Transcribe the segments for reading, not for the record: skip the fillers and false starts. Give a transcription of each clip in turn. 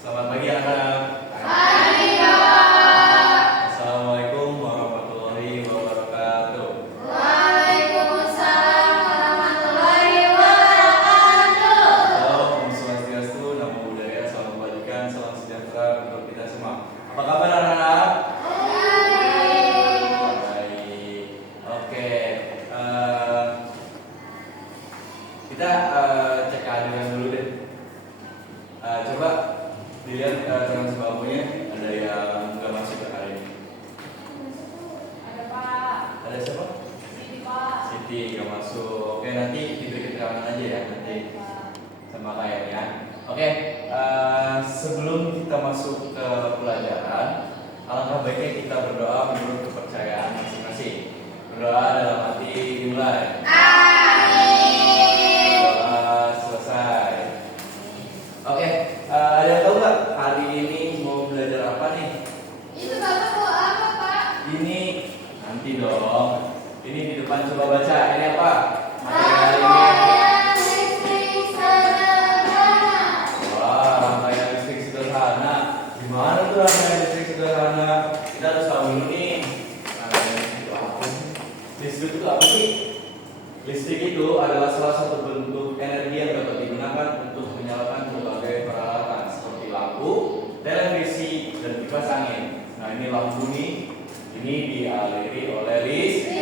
Selamat pagi anak-anak. Pagi, Pak. Assalamualaikum warahmatullahi wabarakatuh. Waalaikumsalam warahmatullahi wabarakatuh. Om Swastiastu, Namo Buddhaya, salam kebajikan, salam sejahtera untuk kita semua. Apa kabar anak-anak? Baik. Oke. Kita cek keadaan dulu deh. Coba dilihat teman sebelumnya ada yang nggak masuk ke hari ini. Ada, Pak. Ada siapa? Sini, Pak. Siti nggak masuk. Oke, nanti diberi keterangan aja ya nanti sama kayaknya. Oke, sebelum kita masuk ke pelajaran, alangkah baiknya kita berdoa menurut kepercayaan masing-masing. Berdoa dalam hati dimulai. Doa selesai. Oke, ada yang tahu nggak hari ini mau belajar apa nih? Itu Bapak bawa apa, Pak? Ini nanti dong. Ini di depan coba baca. Ini apa? Materi hari ini. Rangkaian listrik sederhana. Wah, rangkaian listrik sederhana. Gimana tuh rangkaian listrik sederhana? Kita harus tahu dulu nih. Rangkaian listrik itu apa sih? Listrik itu apa sih? Listrik itu adalah salah satu bentuk energi yang dapat digunakan untuk menyalakan berbagai peralatan seperti lampu, televisi, dan kipas angin. Nah, ini lampu nih. Ini dialiri oleh listrik.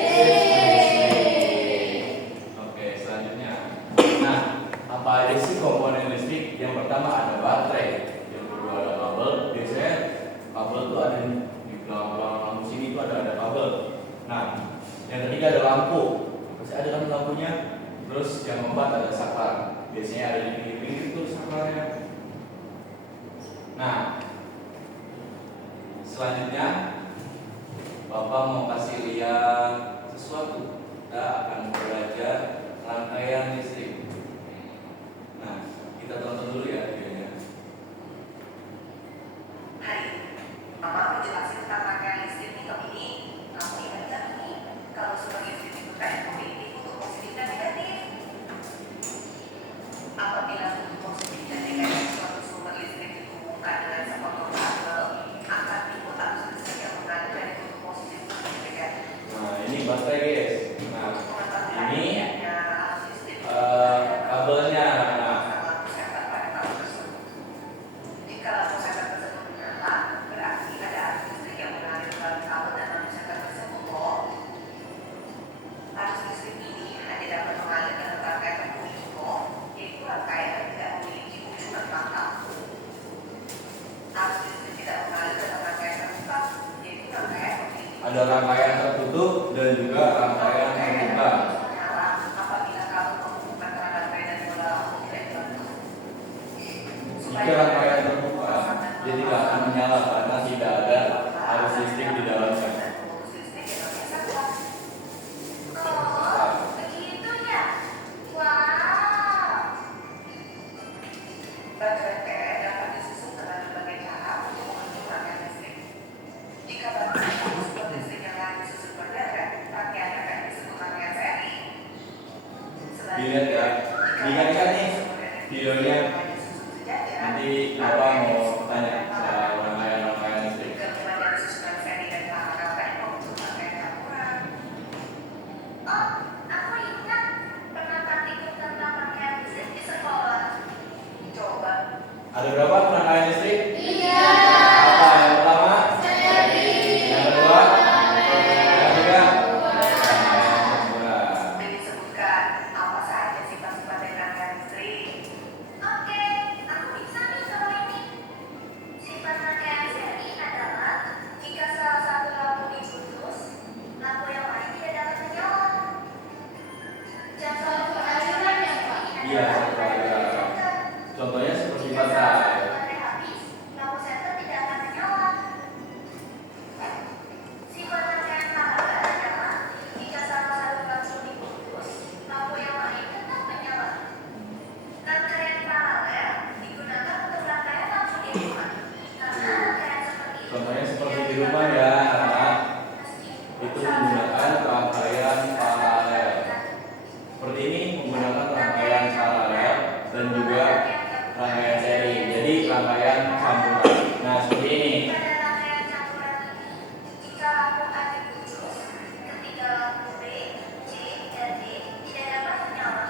Oke, selanjutnya. Nah, apa aja sih komponen listrik? Yang pertama ada baterai, yang kedua ada kabel. Biasanya kabel tuh ada di belakang lampu sini tuh ada kabel. Nah, yang ketiga ada lampu. Pasti ada kan lampunya. Terus yang keempat ada saklar. Biasanya ada di pinggir-pinggir tuh saklarnya. Nah, selanjutnya Bapak mau kasih lihat sesuatu. Kita akan belajar rangkaian listrik. Nah, kita tonton dulu ya videonya. Hai, Mama mau jelasin tentang rangkaian listrik nikah ini. Kamu ingat nggak nih, kalau sumber listrik itu kan memiliki kutub positif dan negatif. Apabila kutub positif dan negatif suatu sumber listrik dihubungkan dengan sepotong kabel, akan timbul arus listrik yang mengalir dari kutub positif ke kutub negatif. Nah, ini baterai guys. Nah, Untuk mengetahui ini adanya arus listrik kabelnya. Nah, lampu senter pada kabel tersebut. Jika lampu senter tersebut menyala, berarti ada arus listrik yang mengalir melalui kabel dan lampu senter tersebut loh. Arus listrik ini hanya dapat mengalir dalam rangkaian tertutup kok, yaitu rangkaian yang tidak memiliki ujung dan pangkal. Arus listrik tidak mengalir dalam rangkaian terbuka, yaitu rangkaian memiliki ada rangkaian tertutup dan juga rangkaian terbuka. menyala apabila kabel menghubungkan terhadap baterai dan bola lampu tidak dibantu. Jika rangkaian terbuka, dia tidak akan menyala karena tidak ada arus listrik di dalamnya. Oh, begitu ya. Wow. Baterai PLN dapat disusun dengan berbagai cara untuk membentuk rangkaian listrik. Jika baterai atau sumber listrik yang lain disusun berderet, rangkaian akan disebut rangkaian seri. Dilihat ya, diingatkan nih videonya. Nanti Bapak mau tanya soal rangkaian listrik. Kemudian disusunan seri dan paralel PLN membentuk rangkaian campuran. Oh, aku ingat pernah praktikum tentang rangkaian listrik di sekolah. Coba. Ada berapa rangkaian listrik? Iya. Apa yang pertama? Seri. Yang kedua? Yang ketiga? Campuran. Dan disebutkan apa saja sifat-sifat dari rangkaian listrik. Oke, aku bisa nih kalau ini. Sifat rangkaian seri adalah jika salah satu lampu diputus, lampu yang lain tidak dapat menyala. Jangkauan Aliran ya, Pak? Iya, satu aliran. Contohnya seperti baterai. baterai habis, lampu senter tidak akan menyala. Sifat rangkaian paralel adalah jika salah satu langsung diputus, lampu yang lain tetap menyala. Rangkaian paralel digunakan untuk rangkaian lampu di rumah. Karena rangkaian seperti itu Contohnya seperti di rumah ya, anak. Itu menggunakan rangkaian paralel. Seperti ini menggunakan rangkaian paralel dan juga rangkaian seri. Jadi rangkaian campuran. Nah, seperti ini. Pada rangkaian campuran ini, jika lampu A diputus, ketiga lampu B, C, dan D tidak dapat menyala.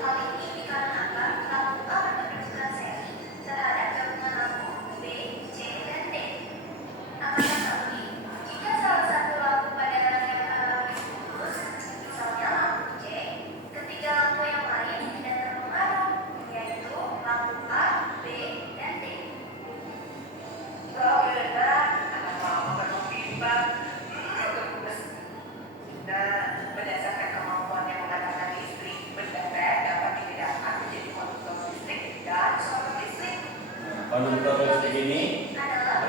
Hal ini dikarenakan lampu A menunjukkan seri terhadap gabungan lampu B, C, dan D. Akan tetapi, jika salah satu lampu pada rangkaian analog diputus, misalnya lampu C, ketiga lampu yang lain tidak terpengaruh, yaitu lampu A, B, dan D. Dan berdasarkan kemampuan yang menggunakan listrik, benda dapat dibedakan menjadi konduktor listrik dan sumber listrik. Konduktor listrik ini Adalah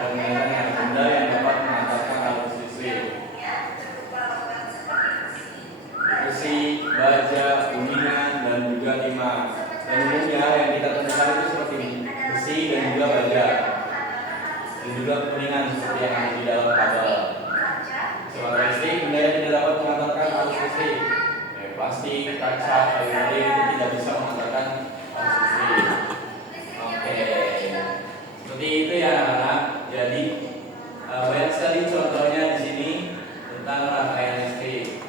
benda yang dapat mengantarkan arus listrik. yang berupa logam seperti Besi, baja, kuningan, dan juga timah. Dan umumnya yang kita temukan itu seperti besi dan juga baja, dan juga kuningan seperti yang ada di dalam kabel. Sebagai listrik, benda yang tidak dapat mengantarkan arus listrik, plastik, kaca, kayu maling itu tidak bisa mengantarkan arus listrik. Oke, seperti itu ya anak-anak. Jadi banyak sekali contohnya di sini tentang rangkaian listrik.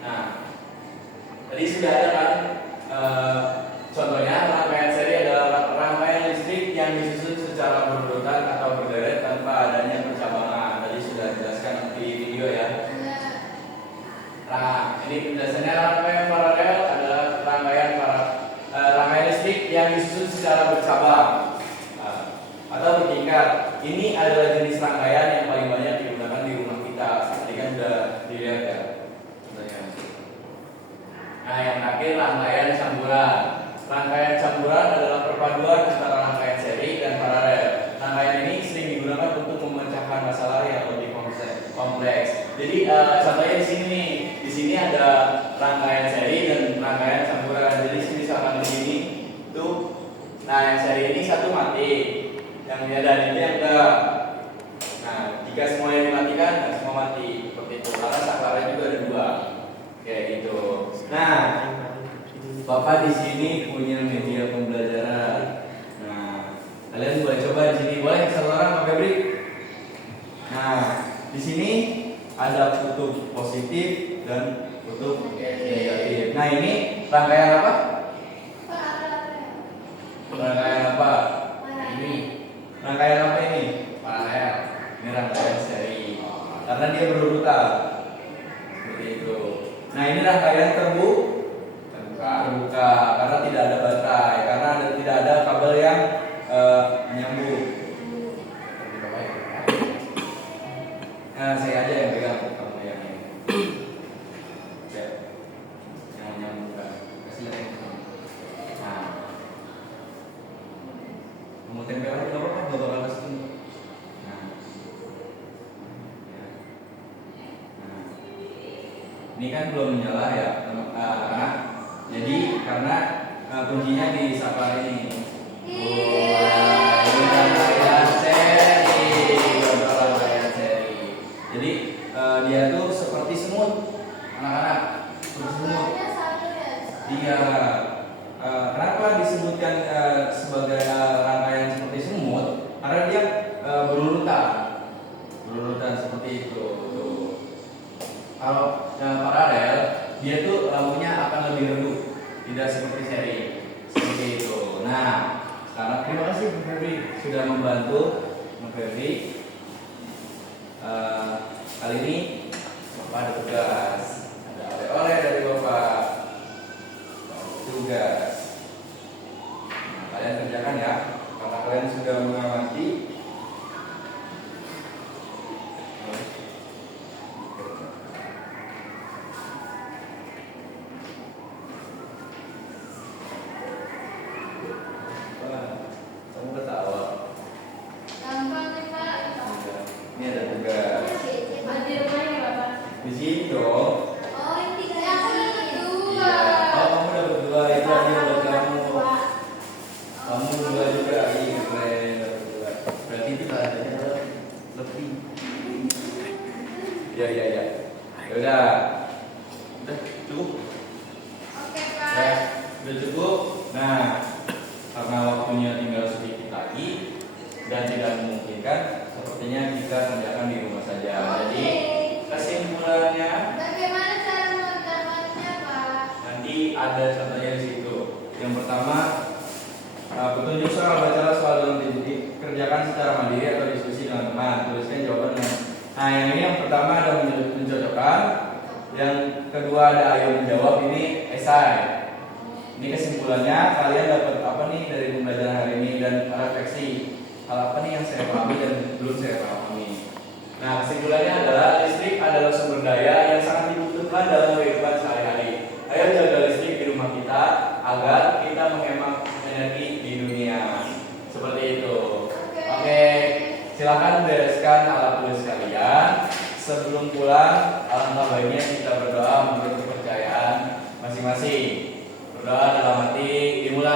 Nah, tadi sudah ada kan contohnya rangkaian seri adalah rangkaian listrik yang disusun secara berurutan atau berderet tanpa adanya percabangan. Tadi sudah dijelaskan di video ya. Nah, ini penjelasannya rangkaian paralel adalah rangkaian listrik yang disusun secara bercabang atau bertingkat. Ini adalah jenis rangkaian yang paling banyak digunakan di rumah kita. Tadi kan sudah dilihat ya. Nah, yang terakhir rangkaian campuran. Rangkaian campuran adalah perpaduan antara rangkaian seri dan paralel. Rangkaian ini sering digunakan untuk memecahkan masalah yang lebih kompleks. Jadi contohnya di sini nih. Di sini ada rangkaian seri dan rangkaian campuran. Jadi misalkan di sini tuh, nah yang seri ini satu mati, yang dia dan ini yang enggak. Nah, jika semuanya dimatikan, dan semua mati seperti itu. Karena saklarnya juga ada dua, kayak gitu. Nah, Bapak di sini punya media pembelajaran. Nah, kalian boleh coba di sini. Boleh satu orang, Pak Febri? Nah, di sini ada kutub positif dan kutub negatif. Nah, ini rangkaian apa? Rangkaian apa? Ini rangkaian apa ini? Paralel. Ini rangkaian seri. Karena dia berurutan. Seperti itu. Nah, ini rangkaian terbuka karena tidak ada baterai, karena tidak ada kabel yang menyambung. Nah, saya aja yang pegang kabel yang ini. Ya, yang menyambungkan. Kasih yang ini. Nah, mau tempel aja nggak apa-apa, nggak bakal kasih ini. Nah, ya. Nah, ini kan belum menyala ya, anak. Jadi karena kuncinya di saklar ini. Ini rangkaian seri, rangkaian seri. Jadi dia tuh seperti semut, anak-anak. Seperti semut. Iya. Kenapa disebutkan sebagai rangkaian seperti semut? Karena dia berurutan seperti itu. Kalau paralel, dia tuh lampunya akan lebih redup, tidak seperti seri, seperti itu. Nah, sekarang terima kasih Bu Febri sudah membantu Bu Febri. Kali ini Bapak ada tugas, ada oleh-oleh dari Bapak. Tugas. Nah, kalian kerjakan ya, karena kalian sudah mengamati. Kamu ketawa. Gampang nih Pak. Ini ada tugas. Ada rumahnya nih Bapak. Di sini dong. Oh ini yang kedua. Iya. Oh, kamu udah berdua, itu aja buat kamu. Kamu berdua juga, iya keren, udah berdua. Berarti itu keadaannya lebih. Iya. Udah cukup. Oke Ya, Pak. udah cukup. Nah, karena waktunya tinggal sepertinya kita kerjakan di rumah saja. Jadi Oke. kesimpulannya Bagaimana cara mengerjakannya, Pak? nanti ada contohnya di situ. Yang pertama, petunjuk soal bacalah soal dalam titik, kerjakan secara mandiri atau diskusi dengan teman, tuliskan jawabannya. Nah, yang ini yang pertama ada mencocokkan, yang kedua ada ayo menjawab, ini esai. Ini kesimpulannya kalian dapat apa nih dari pembelajaran hari ini dan refleksi hal apa nih yang saya pahami dan belum saya pahami. Nah, kesimpulannya adalah listrik adalah sumber daya yang sangat dibutuhkan dalam kehidupan sehari-hari. Ayo jaga listrik di rumah kita agar kita menghemat energi di dunia. Seperti itu. Oke, silakan bereskan alat tulis kalian. Sebelum pulang, alangkah baiknya kita berdoa menurut kepercayaan masing-masing. Berdoa dalam hati dimulai.